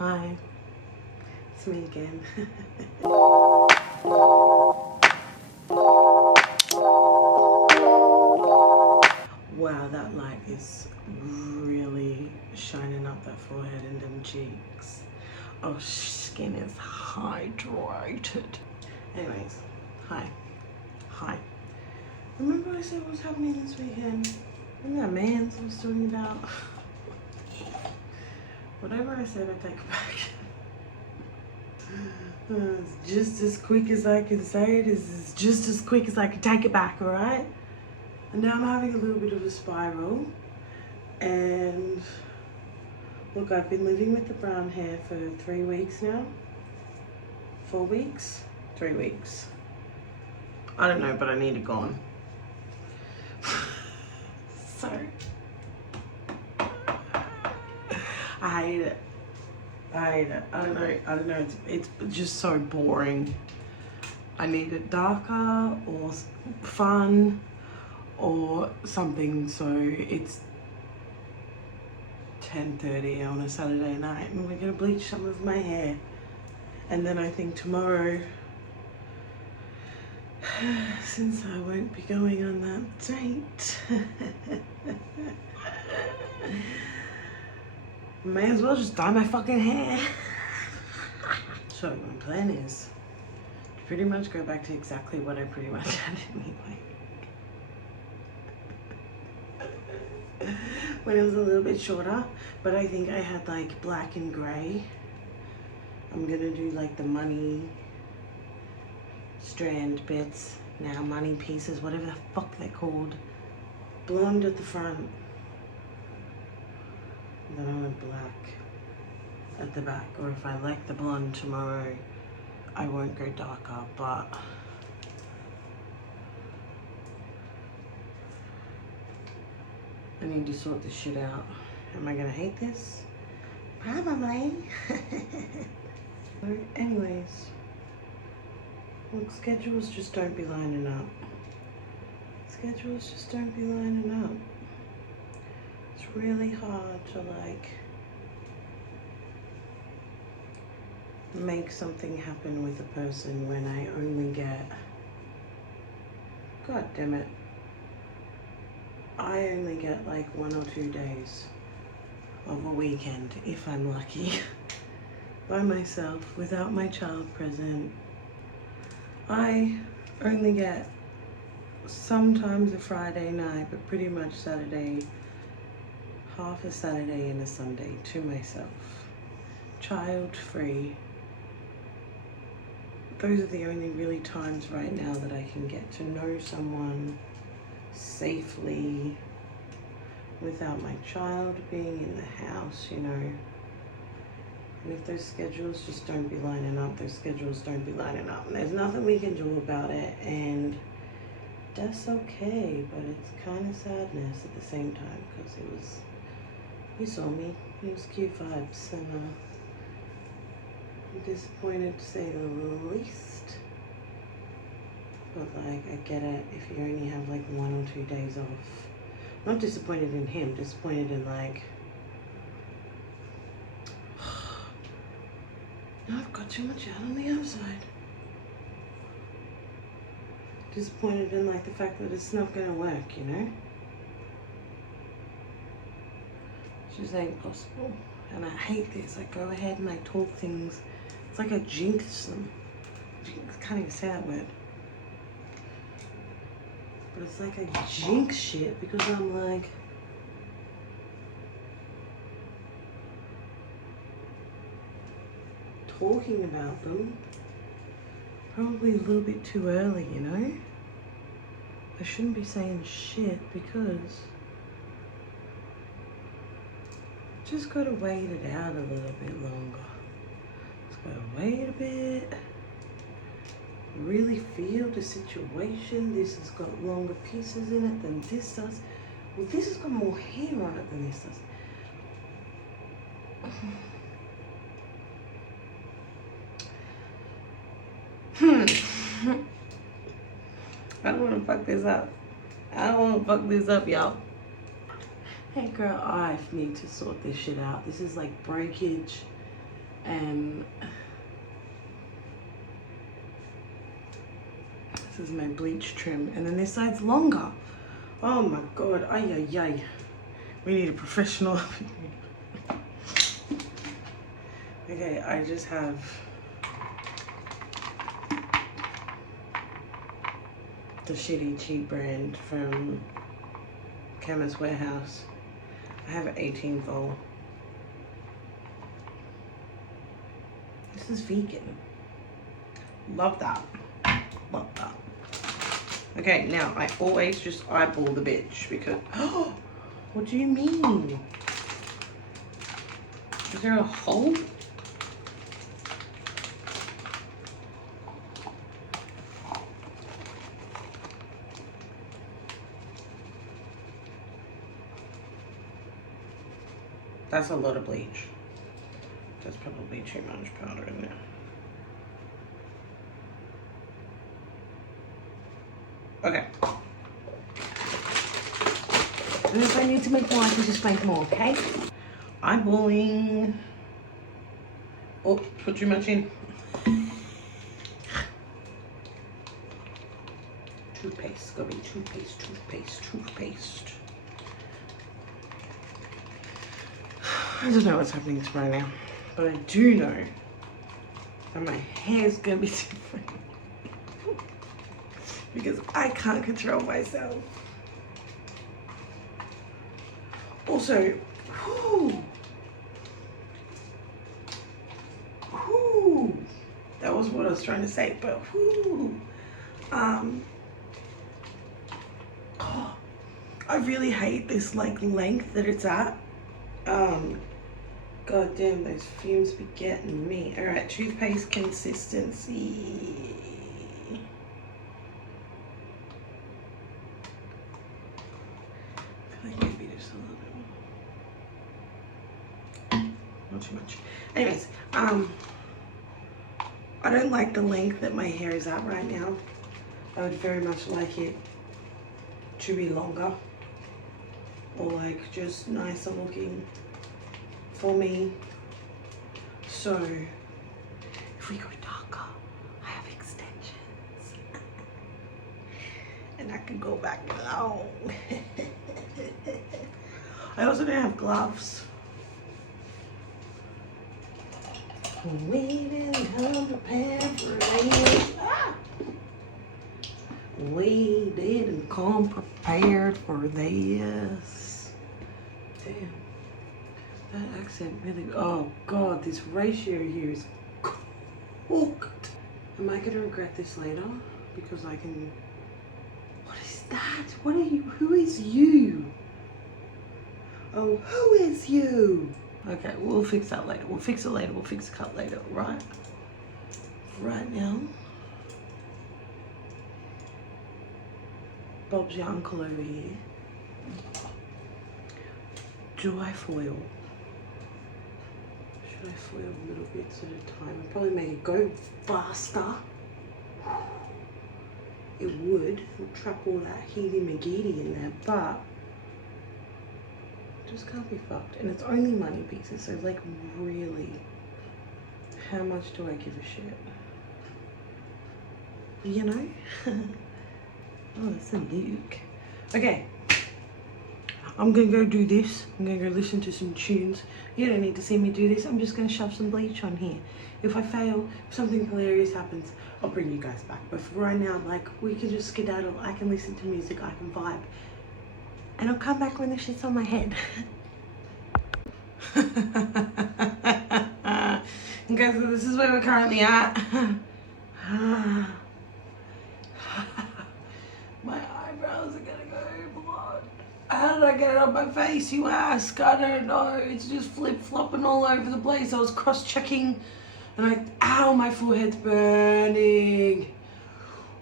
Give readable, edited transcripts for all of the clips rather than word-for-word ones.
Hi, it's me again. Wow, that light is really shining up that forehead and them cheeks. Oh, skin is hydrated. Anyways, hi. Remember I said what's happening this weekend? Remember that man's I was talking about? Whatever I said, I take it back. It's just as quick as I can say it is just as quick as I can take it back, alright? And now I'm having a little bit of a spiral. And look, I've been living with the brown hair for 3 weeks now. 4 weeks? 3 weeks. I don't know, but I need it gone. So I hate it. I don't know. It's just so boring. I need it darker or fun or something. So it's 10:30 on a Saturday night and we're gonna bleach some of my hair. And then I think tomorrow, since I won't be going on that date, may as well just dye my fucking hair. So my plan is to pretty much go back to exactly what I pretty much had anyway. When it was a little bit shorter, but I think I had like black and grey. I'm gonna do like the money strand bits now, money pieces, whatever the fuck they're called. Blonde at the front. Then I went black at the back, or if I like the blonde tomorrow, I won't go darker, but I need to sort this shit out. Am I gonna hate this? Probably. Anyways, look, schedules just don't be lining up. Schedules just don't be lining up. It's really hard to like make something happen with a person when I only get, God damn it, I only get like 1 or 2 days of a weekend, if I'm lucky, by myself, without my child present. I only get sometimes a Friday night, but pretty much Saturday, half a Saturday and a Sunday to myself, child free. Those are the only really times right now that I can get to know someone safely without my child being in the house, you know. And if those schedules just don't be lining up, those schedules don't be lining up. And there's nothing we can do about it, and that's okay, but it's kind of sadness at the same time, because it was, you saw me, it was cute vibes, and I'm disappointed to say the least. But like, I get it if you only have like 1 or 2 days off. Not disappointed in him, disappointed in like, now I've got too much out on the outside. Disappointed in like the fact that it's not gonna work, you know? It's just ain't possible. And I hate this. I go ahead and I talk things. It's like I jinx them. I can't even say that word. But it's like I jinx shit because I'm like, talking about them probably a little bit too early, you know? I shouldn't be saying shit because just gotta wait it out a little bit longer. Just gotta wait a bit. Really feel the situation. This has got longer pieces in it than this does. Well, this has got more hair on it than this does. I don't want to fuck this up. I don't want to fuck this up, y'all. Hey girl, I need to sort this shit out. This is like breakage. And this is my bleach trim. And then this side's longer. Oh my God, ay, ay, ay. We need a professional. Okay, I just have the shitty cheap brand from Chemist Warehouse. I have an 18 volt. This is vegan. Love that. Love that. Okay, now I always just eyeball the bitch because, oh, what do you mean? Is there a hole? That's a lot of bleach. There's probably too much powder in there. Okay. And if I need to make more, I can just make more, okay? Eyeballing. Oh, put too much in. Toothpaste, gotta be toothpaste, toothpaste, toothpaste. I don't know what's happening to right now, but I do know that my hair's gonna be different because I can't control myself. Also, that was what I was trying to say, but I really hate this like length that it's at. God damn, those fumes be getting me. All right, toothpaste consistency. I feel like maybe just a little bit more. Not too much. Anyways, I don't like the length that my hair is at right now. I would very much like it to be longer or like just nicer looking for me. So if we go darker, I have extensions and I can go back long. I also don't have gloves. We didn't come prepared for this. We didn't come prepared for this. Damn. That accent really, oh God, this ratio here is cooked. Am I gonna regret this later? Because I can, what is that? What are you, who is you? Oh, who is you? Okay, we'll fix that later. We'll fix it later. We'll fix the cut later, right? Right now, Bob's your uncle over here. Do I foil? Should I foil a little bit at a time? I'd probably make it go faster. It would. It would trap all that heaty McGeady in there, but just can't be fucked. And it's only money pieces, so like really, how much do I give a shit? You know? Oh, that's a Luke. Okay. I'm gonna go do this. I'm gonna go listen to some tunes. You don't need to see me do this. I'm just gonna shove some bleach on here. If I fail, if something hilarious happens, I'll bring you guys back. But for right now, like, we can just skedaddle. I can listen to music, I can vibe. And I'll come back when the shit's on my head. Okay, so this is where we're currently at. My eyebrows are gonna go blood. How did I get it on my face, you ask? I don't know. It's just flip-flopping all over the place. I was cross-checking and ow, my forehead's burning.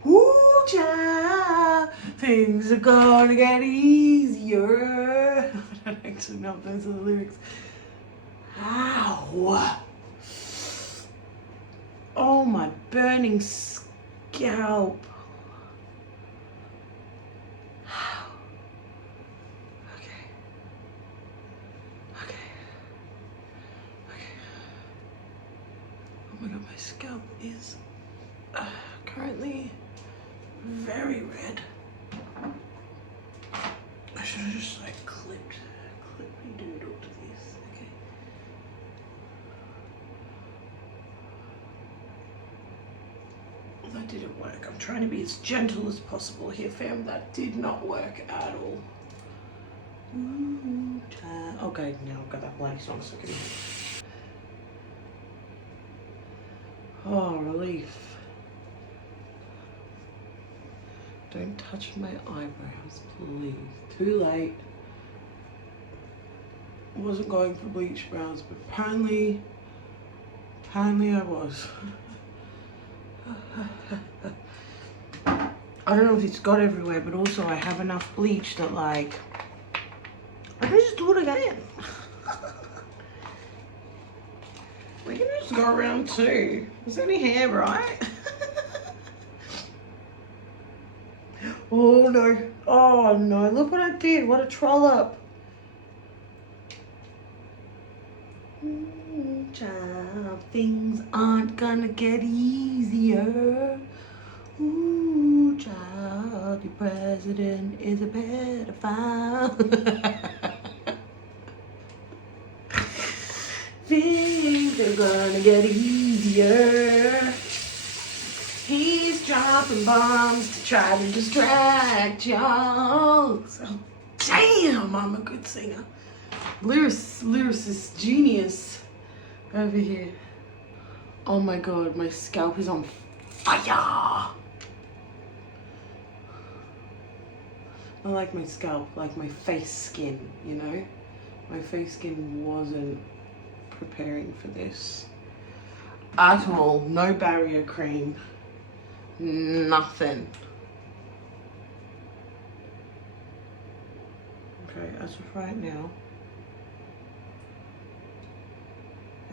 Ooh, child, things are gonna get easier. I don't actually know if those are the lyrics. Ow. Oh, my burning scalp. my god, my scalp is currently very red. I should have just like clipped me doodle to this. Okay. That didn't work. I'm trying to be as gentle as possible here, fam. That did not work at all. Okay, now I've got that black song stuck in here. Oh, relief. Don't touch my eyebrows, please. Too late. I wasn't going for bleach brows, but apparently I was. I don't know if it's got everywhere, but also I have enough bleach that like, I can just do it again. We can just go around too. There's only hair, right? Oh no. Oh no, look what I did. What a trollop. Child, things aren't gonna get easier. Ooh, child, your president is a pedophile. Things are gonna get easier. He's dropping bombs to try to distract y'all. So, damn, I'm a good singer. Lyricist genius over here. Oh my god, my scalp is on fire. I like my scalp, like my face skin, you know? My face skin wasn't preparing for this at all. No barrier cream, nothing. Okay, as of right now,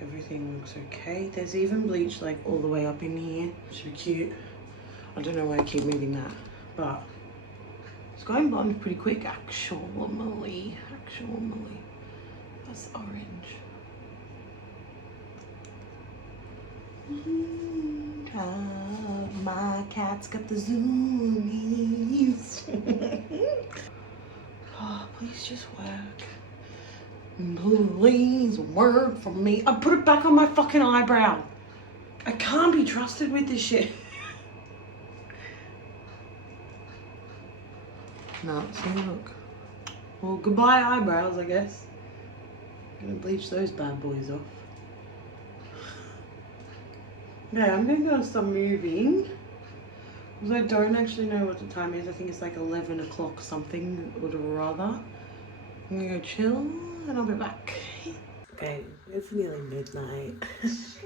everything looks okay. There's even bleach like all the way up in here. So cute. I don't know why I keep moving that, but it's going blonde pretty quick, actually. That's orange. My cat's got the zoomies. Oh, please just work. Please work for me. I put it back on my fucking eyebrow. I can't be trusted with this shit. No, see, look. Well, goodbye eyebrows, I guess. I'm gonna bleach those bad boys off. Yeah, I'm gonna stop moving. Because I don't actually know what the time is. I think it's like 11 o'clock something, or rather. I'm gonna go chill and I'll be back. Okay, it's nearly midnight. It's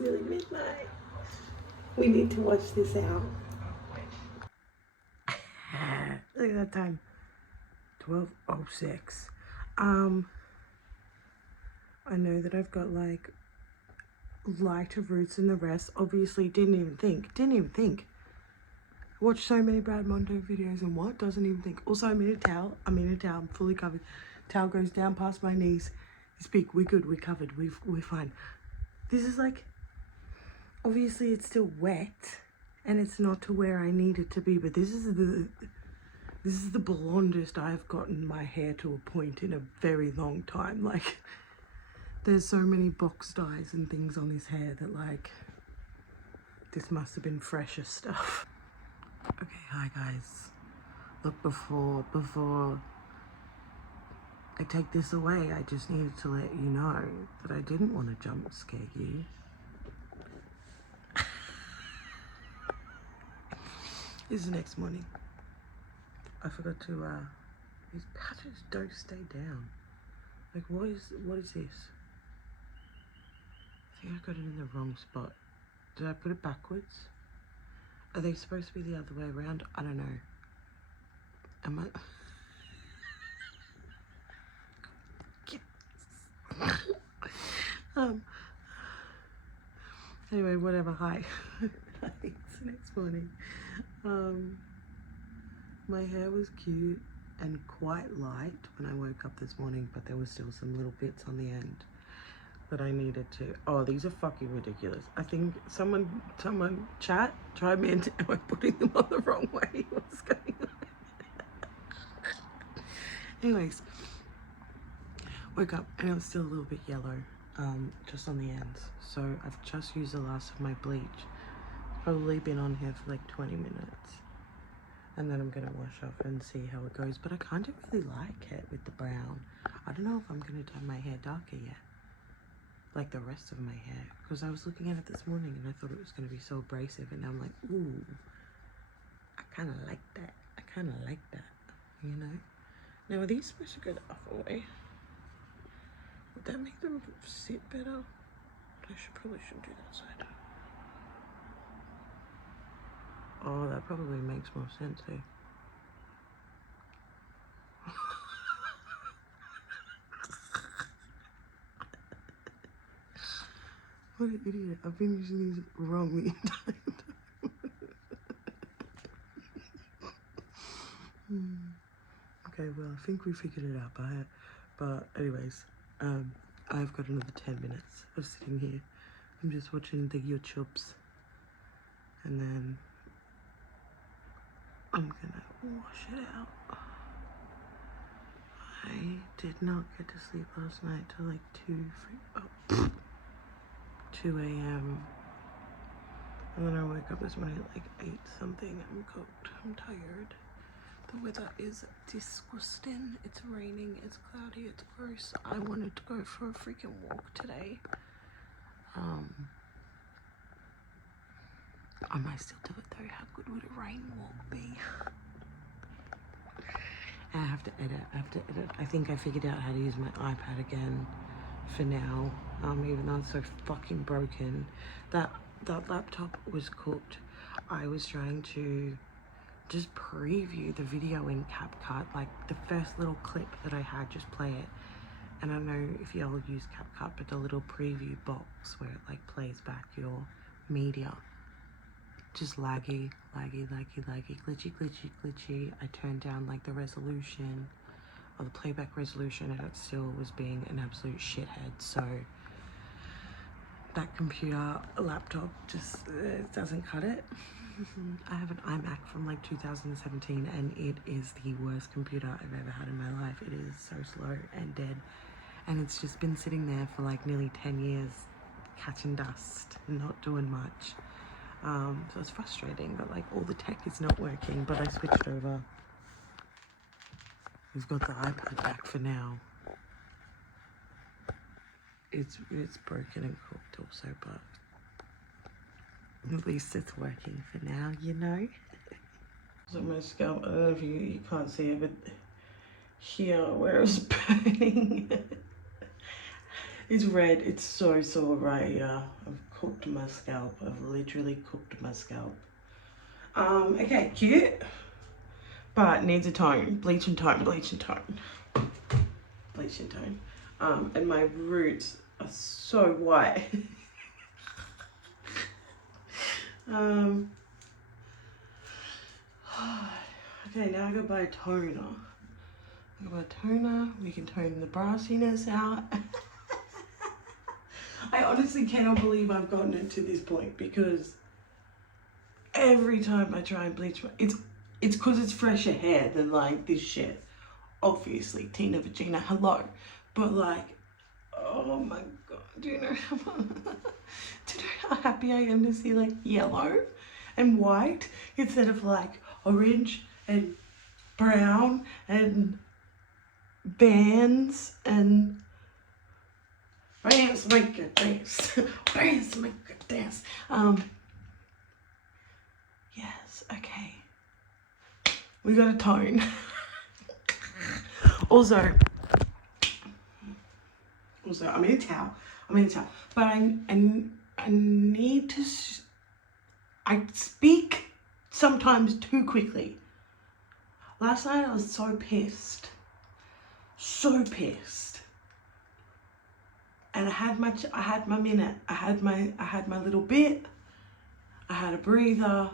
nearly midnight. We need to watch this out. Look at that time. 12:06. I know that I've got like lighter roots than the rest. Obviously didn't even think. Watched so many Brad Mondo videos and what? Doesn't even think. Also, I'm in a towel, I'm fully covered. Towel goes down past my knees. It's big, we're good, we're covered, we're fine. This is like, obviously it's still wet and it's not to where I need it to be, but this is the blondest I've gotten my hair to a point in a very long time. Like, there's so many box dyes and things on this hair that like, this must have been fresher stuff. Okay, hi guys. Look, before I take this away, I just needed to let you know that I didn't want to jump scare you. It's the next morning. I forgot to, these patches don't stay down. Like, what is this? I think I got it in the wrong spot. Did I put it backwards? Are they supposed to be the other way around? I don't know. Am I? Anyway, whatever. Hi. It's the next morning. My hair was cute and quite light when I woke up this morning, but there was still some little bits on the end. that I needed to. Oh, these are fucking ridiculous. I think someone chat tried me and am I putting them on the wrong way? What's going on? Anyways, woke up and it was still a little bit yellow, just on the ends. So I've just used the last of my bleach. It's probably been on here for like 20 minutes. And then I'm gonna wash off and see how it goes. But I kind of really like it with the brown. I don't know if I'm gonna dye my hair darker yet, like the rest of my hair, because I was looking at it this morning and I thought it was gonna be so abrasive, and now I'm like, ooh, I kind of like that. I kind of like that, you know. Now, are these supposed to go the other way? Would that make them sit better? I probably shouldn't do that side. Oh, that probably makes more sense, eh? What an idiot. I've been using these wrong the entire time. Okay, well, I think we figured it out, but anyways, I've got another 10 minutes of sitting here. I'm just watching the YouTubes, and then I'm gonna wash it out. I did not get to sleep last night till like 2 a.m. And then I woke up this morning at like 8 something. I'm cooked. I'm tired. The weather is disgusting. It's raining, it's cloudy, it's gross. I wanted to go for a freaking walk today. I might still do it though. How good would a rain walk be? And I have to edit. I think I figured out how to use my iPad again for now. Even though it's so fucking broken. That laptop was cooked. I was trying to just preview the video in CapCut, like the first little clip that I had, just play it. And I don't know if y'all use CapCut, but the little preview box where it like plays back your media, just laggy, glitchy. I turned down like the resolution or the playback resolution, and it still was being an absolute shithead. So that computer laptop just doesn't cut it. I have an iMac from like 2017 and it is the worst computer I've ever had in my life. It is so slow and dead, and it's just been sitting there for like nearly 10 years catching dust and not doing much. So it's frustrating that like all the tech is not working, but I switched over. We've got the iPad back for now. It's broken and cooked also, but at least it's working for now, you know. So my scalp, I don't know if you can't see it, but here where it's burning, it's red. It's so sore right here. I've cooked my scalp. I've literally cooked my scalp. Okay, cute, but needs a tone. Bleach and tone. And my roots are so white. Okay, now I gotta buy a toner. We can tone the brassiness out. I honestly cannot believe I've gotten it to this point, because every time I try and bleach my, it's because it's fresher hair than like this shit. Obviously, Tina Vagina, hello. But like, oh my god, do you know how happy I am to see like yellow and white instead of like orange and brown and bands and bands make a dance. Bands make a dance. Yes, okay. We got a tone. Also, I'm in a towel, but I need to, I speak sometimes too quickly. Last night I was so pissed. And I had my minute, I had my little bit, I had a breather,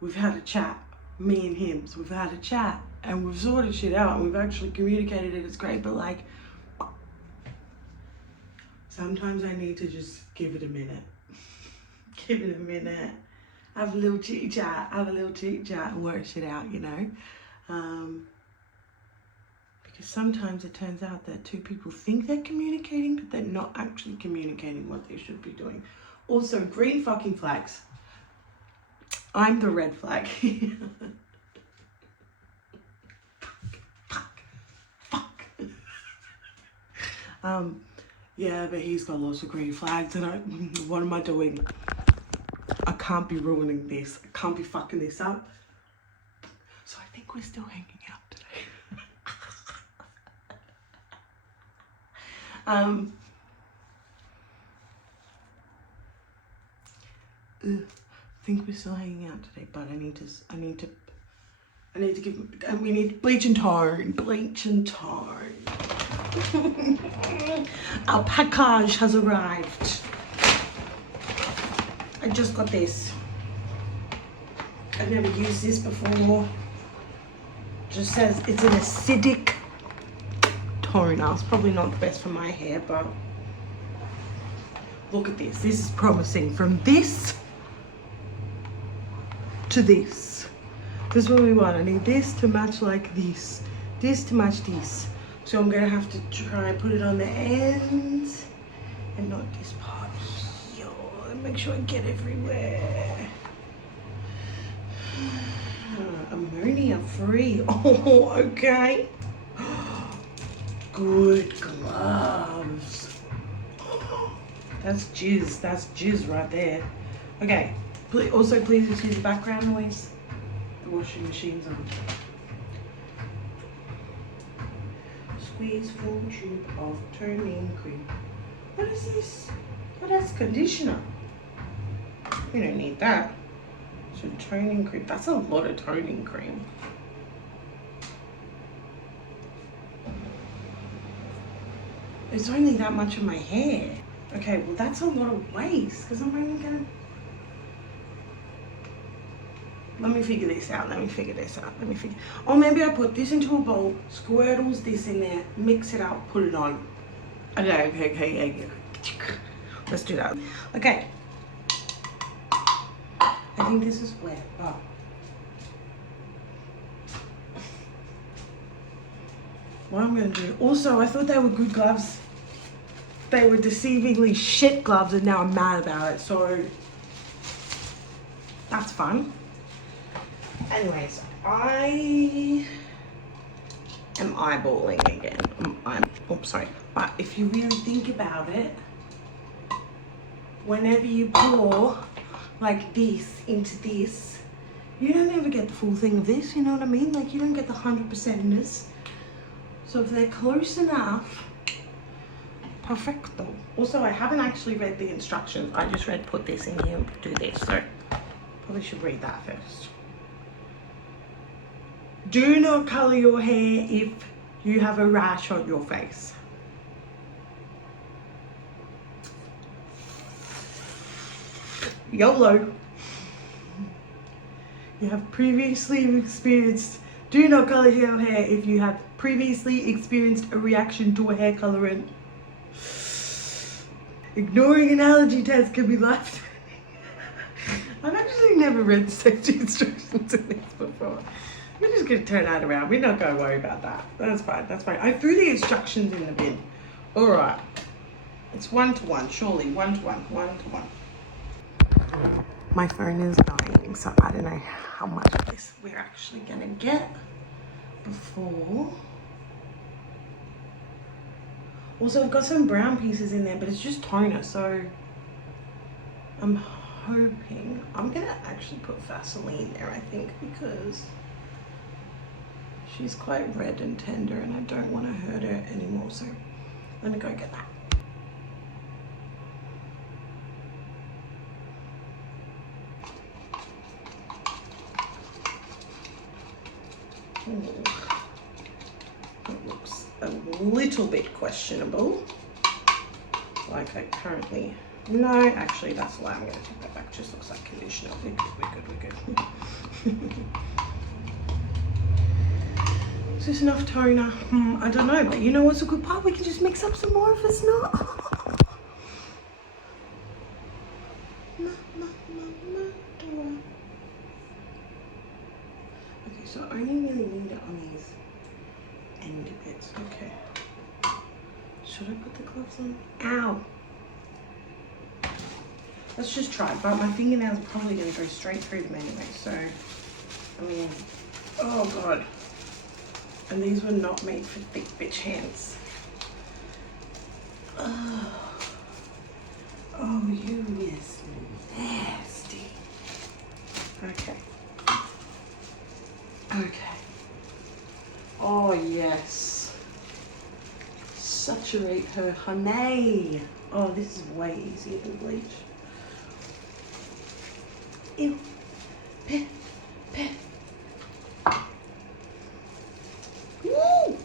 we've had a chat, me and him, so we've had a chat, and we've sorted shit out, and we've actually communicated it, it's great, but like, Sometimes I need to just give it a minute. Give it a minute. Have a little chit chat. Have a little chit chat and work shit out, you know. Because sometimes it turns out that two people think they're communicating, but they're not actually communicating what they should be doing. Also, green fucking flags. I'm the red flag. Fuck. Yeah, but he's got lots of green flags, and what am I doing? I can't be ruining this. I can't be fucking this up. So I think we're still hanging out today. I think we're still hanging out today, but I need to give, and we need bleach and tone. Our package has arrived. I just got this. I've never used this before. Just says it's an acidic toner. It's probably not the best for my hair, but look at this. This is promising. From this to this. This is what we want. I need this to match like this. This to match this. So I'm gonna have to try and put it on the ends and not this part here. Make sure I get everywhere. Ammonia free. Oh, okay. Good gloves. That's jizz. That's jizz right there. Okay. Also, please excuse the background noise. The washing machine's on. Squeeze full tube of toning cream. What is this? Oh, that's conditioner. We don't need that. So toning cream. That's a lot of toning cream. It's only that much of my hair. Okay, well that's a lot of waste because I'm only gonna... Let me figure this out. Oh, maybe I put this into a bowl, squirtles this in there, mix it up, put it on. Okay. Let's do that. Okay. I think this is wet. Oh. What I'm gonna do. Also, I thought they were good gloves. They were deceivingly shit gloves, and now I'm mad about it. So that's fun. Anyways, I am eyeballing again. Sorry. But if you really think about it, whenever you pour like this into this, you don't ever get the full thing of this, you know what I mean? Like you don't get the 100%ness. So if they're close enough, perfecto. Also, I haven't actually read the instructions. I just read put this in here and do this. So probably should read that first. Do not color your hair if you have a rash on your face. YOLO. You have previously experienced, do not color your hair if you have previously experienced a reaction to a hair colorant. Ignoring an allergy test can be life. I've actually never read the safety instructions in this before. We're just gonna turn that around. We're not gonna worry about that. That's fine, that's fine. I threw the instructions in the bin. All right. It's 1-to-1, surely, 1-to-1, 1-to-1. My phone is dying, so I don't know how much of this we're actually gonna get before. Also, I've got some brown pieces in there, but it's just toner, so I'm hoping, I'm gonna actually put Vaseline there, I think, because she's quite red and tender and I don't want to hurt her anymore, so let me go get that. Ooh. It looks a little bit questionable. Like I currently... No, actually that's a lie. I'm going to take that back. Just looks like conditioner. We're good. Is this enough toner? I don't know, but you know what's a good part? We can just mix up some more if it's not. Okay, so I only really need it on these end bits. Okay. Should I put the gloves on? Ow! Let's just try, but my fingernails are probably going to go straight through them anyway, so, I mean, oh god. And these were not made for thick bitch hands. Oh, you is nasty. Okay. Okay. Oh yes. Saturate her, honey. Oh, this is way easier than bleach. Ew. Peh. Peh. Woo!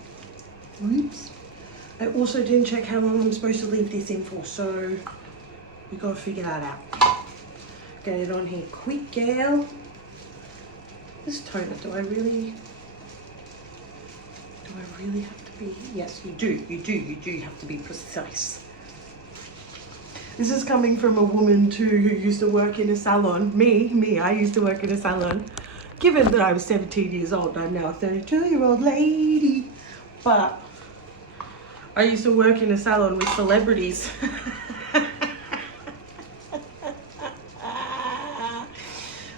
Oops. I also didn't check how long I'm supposed to leave this in for, so we gotta figure that out. Get it on here quick, gal. This toner, do I really have to be? Yes, you do have to be precise. This is coming from a woman too who used to work in a salon. Me, I used to work in a salon. Given that I was 17 years old, I'm now a 32-year-old lady. But I used to work in a salon with celebrities.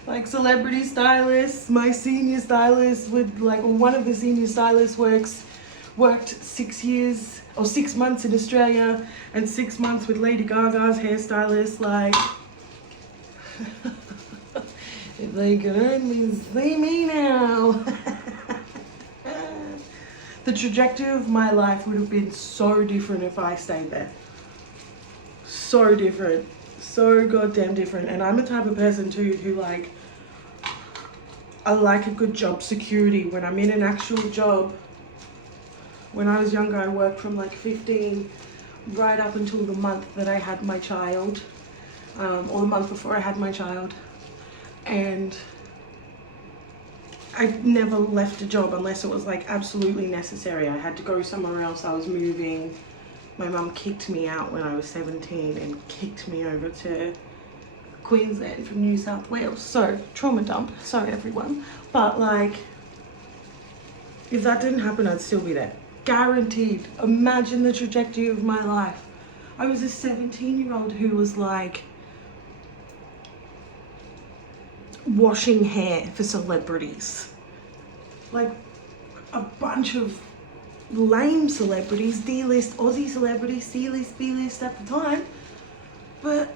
Like celebrity stylists. My senior stylist would, like, one of the senior stylists worked 6 months in Australia and 6 months with Lady Gaga's hairstylist. Like, if they could only see me now. The trajectory of my life would have been so different if I stayed there. So different. So goddamn different. And I'm the type of person too who, like, I like a good job security. When I'm in an actual job, when I was younger, I worked from like 15 right up until the month that I had my child, or the month before I had my child. And I never left a job unless it was like absolutely necessary. I had to go somewhere else. I was moving. My mum kicked me out when I was 17 and kicked me over to Queensland from New South Wales. So, trauma dump. Sorry, everyone. But, like, if that didn't happen, I'd still be there. Guaranteed. Imagine the trajectory of my life. I was a 17-year-old who was, like, washing hair for celebrities. Like, a bunch of lame celebrities, D-list Aussie celebrities, C-list, B-list at the time. But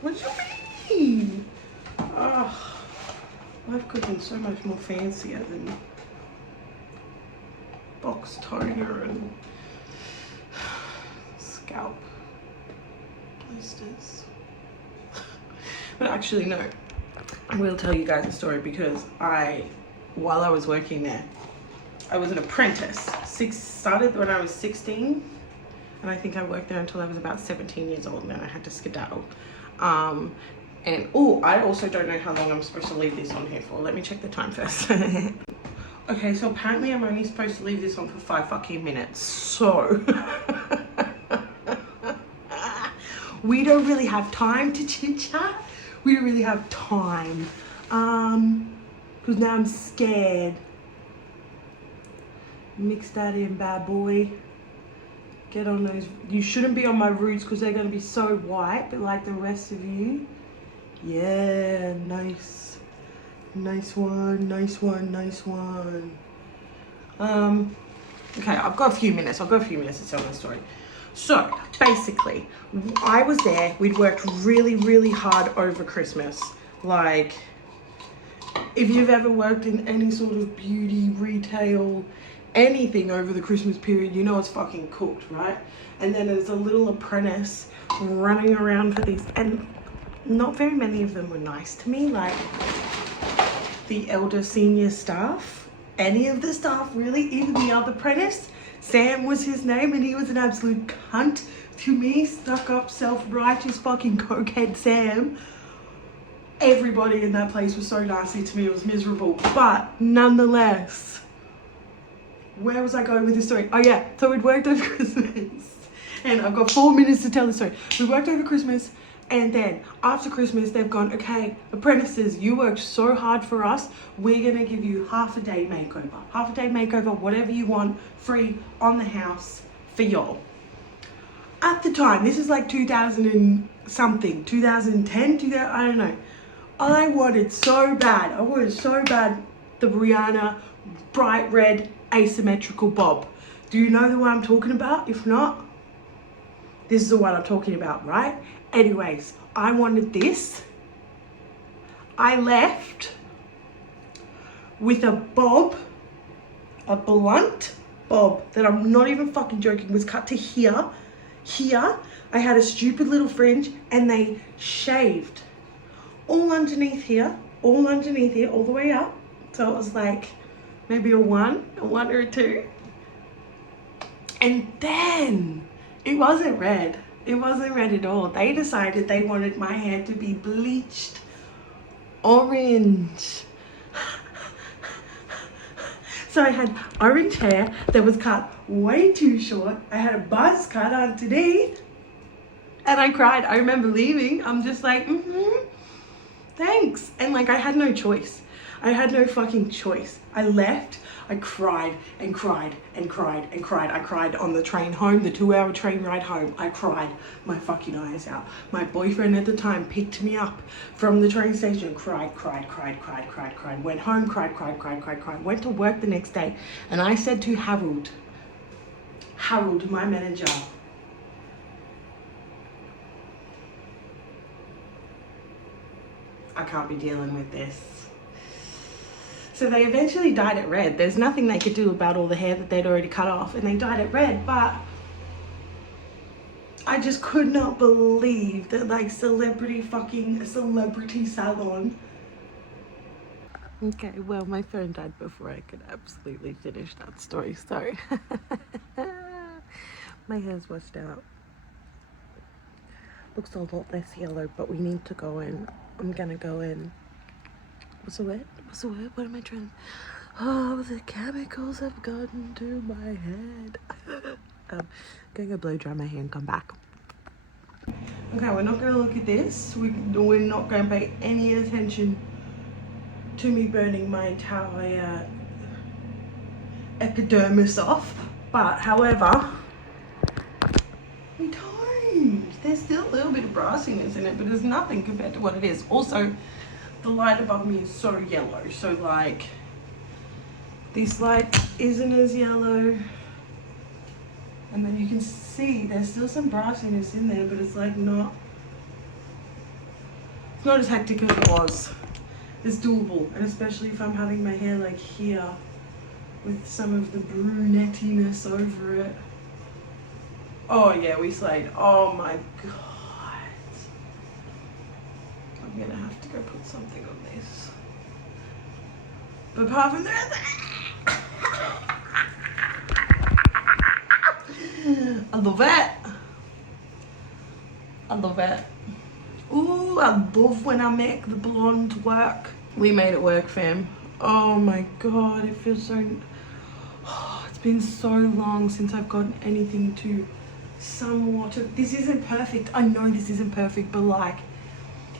what do you mean? Oh, life could have been so much more fancier than box toner and scalp blisters. But actually, no. I will tell you guys a story because while I was working there, I was an apprentice. Started when I was 16, and I think I worked there until I was about 17 years old, and then I had to skedaddle. And I also don't know how long I'm supposed to leave this on here for. Let me check the time first. Okay, so apparently I'm only supposed to leave this on for 5 fucking minutes. So we don't really have time to chit chat. We don't really have time. Because now I'm scared. Mix that in, bad boy. Get on those. You shouldn't be on my roots because they're going to be so white, but like the rest of you. Yeah, nice. Nice one, nice one, nice one. Okay, I've got a few minutes. to tell my story. So, basically, I was there. We'd worked really, really hard over Christmas. Like, if you've ever worked in any sort of beauty, retail, anything over the Christmas period, you know it's fucking cooked, right? And then there's a little apprentice running around for these, and not very many of them were nice to me. Like, the elder senior staff, any of the staff really, even the other apprentice, Sam was his name, and he was an absolute cunt to me. Stuck up, self-righteous fucking cokehead Sam. Everybody in that place was so nasty to me, it was miserable. But nonetheless, where was I going with this story? Oh yeah, so we'd worked over Christmas And I've got 4 minutes to tell the story. We worked over Christmas, and then after Christmas, they've gone, okay, apprentices, you worked so hard for us. We're gonna give you half a day makeover. Half a day makeover, whatever you want, free on the house for y'all. At the time, this is like 2000 and something, 2010, 2000, I don't know. I wanted so bad the Rihanna bright red asymmetrical bob. Do you know the one I'm talking about? If not, this is the one I'm talking about, right? Anyways, I wanted this. I left with a bob, a blunt bob that I'm not even fucking joking, was cut to here. Here, I had a stupid little fringe, and they shaved all underneath here, all the way up. So it was like maybe a one or a 2. And then it wasn't red. It wasn't red at all. They decided they wanted my hair to be bleached orange. So I had orange hair that was cut way too short. I had a buzz cut underneath. And I cried. I remember leaving. I'm just like, thanks. And like, I had no choice. I had no fucking choice. I left. I cried and cried and cried and cried. I cried on the train home, the 2-hour train ride home. I cried my fucking eyes out. My boyfriend at the time picked me up from the train station, cried. Went home, cried. Went to work the next day. And I said to Harold, my manager, I can't be dealing with this. So they eventually dyed it red. There's nothing they could do about all the hair that they'd already cut off, and they dyed it red, but I just could not believe that like celebrity salon. Okay, well, my phone died before I could absolutely finish that story, so my hair's washed out. Looks a lot less yellow, but we need to go in. I'm gonna go in. What's the word? What am I trying? Oh, the chemicals have gotten to my head. Gonna go blow dry my hair and come back. Okay, we're not gonna look at this. We're not gonna pay any attention to me burning my entire epidermis off. But, however, we don't. There's still a little bit of brassiness in it, but there's nothing compared to what it is. Also, the light above me is so yellow, so like this light isn't as yellow, and then you can see there's still some brassiness in there, but it's like it's not as hectic as it was. It's doable, and especially if I'm having my hair like here with some of the brunettiness over it. Oh yeah, we slayed. Oh my god. I'm gonna have to go put something on this. But apart from that, I love it. I love it. Ooh, I love when I make the blonde work. We made it work, fam. Oh my god, it feels so... Oh, it's been so long since I've gotten anything to somewhat... This isn't perfect. I know this isn't perfect, but like,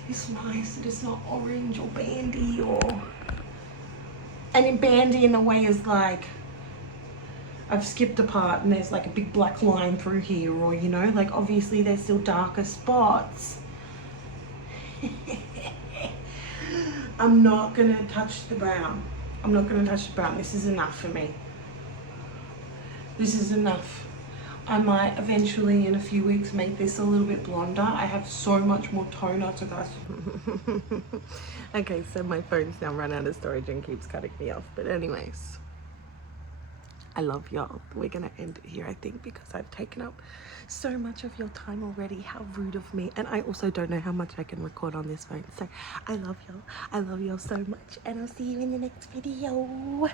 it's nice that it's not orange or bandy or... And in bandy in a way is like, I've skipped a part and there's like a big black line through here, or you know, like obviously there's still darker spots. I'm not gonna touch the brown. I'm not gonna touch the brown. This is enough for me. This is enough. I might eventually in a few weeks make this a little bit blonder. I have so much more toner to guys. Okay, so my phone's now run out of storage and keeps cutting me off. But anyways, I love y'all. We're gonna end it here, I think, because I've taken up so much of your time already. How rude of me. And I also don't know how much I can record on this phone. So I love y'all. I love y'all so much. And I'll see you in the next video.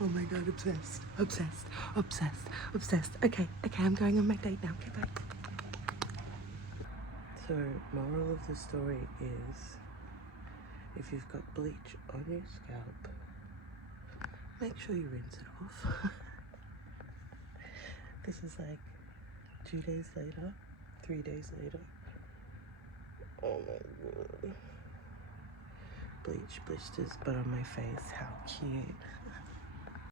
Oh my god, obsessed. Okay, I'm going on my date now. Okay, bye. So, moral of the story is, if you've got bleach on your scalp, Make sure you rinse it off. This is like 2 days later, 3 days later. Oh my god. Bleach blisters, but on my face, how cute.